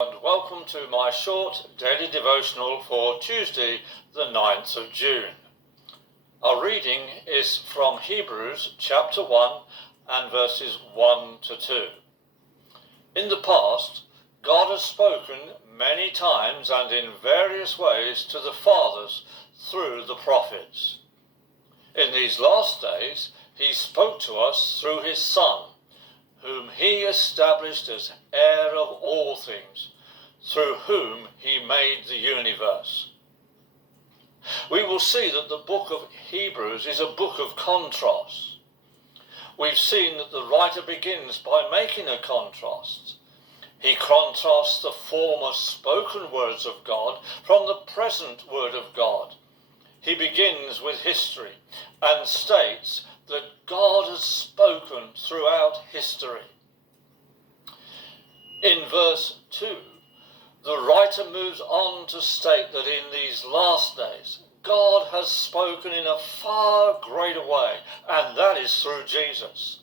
And welcome to my short daily devotional for Tuesday, the 9th of June. Our reading is from Hebrews chapter 1 and verses 1 to 2. In the past, God has spoken many times and in various ways to the fathers through the prophets. In these last days, he spoke to us through his Son, whom he established as heir of all things, through whom he made the universe. We will see that the book of Hebrews is a book of contrasts. We've seen that the writer begins by making a contrast. He contrasts the former spoken words of God from the present word of God. He begins with history and states that God has spoken throughout history. In verse 2, the writer moves on to state that in these last days, God has spoken in a far greater way, and that is through Jesus.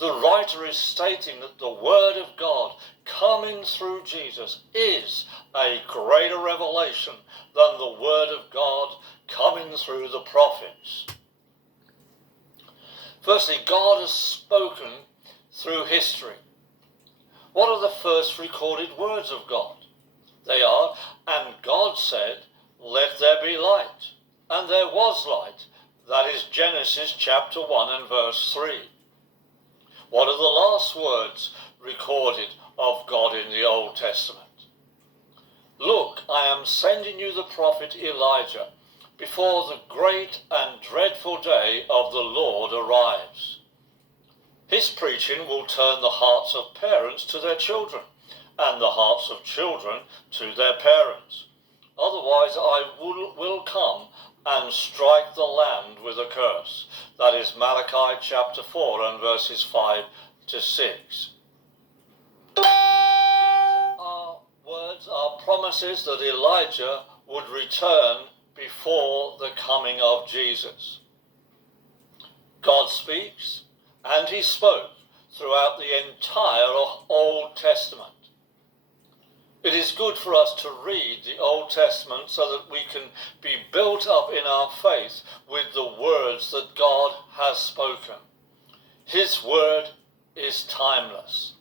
The writer is stating that the Word of God coming through Jesus is a greater revelation than the Word of God coming through the prophets. Firstly, God has spoken through history. What are the first recorded words of God? They are, and God said, "Let there be light." And there was light. That is Genesis chapter 1 and verse 3. What are the last words recorded of God in the Old Testament? "Look, I am sending you the prophet Elijah before the great and dreadful day of the Lord arrives." His preaching will turn the hearts of parents to their children, and the hearts of children to their parents. Otherwise I will come and strike the land with a curse. That is Malachi chapter 4 and verses 5 to 6. Our words are promises that Elijah would return before the coming of Jesus. God speaks, and he spoke throughout the entire Old Testament. It is good for us to read the Old Testament so that we can be built up in our faith with the words that God has spoken. His word is timeless.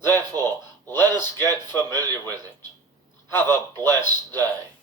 Therefore, let us get familiar with it. Have a blessed day.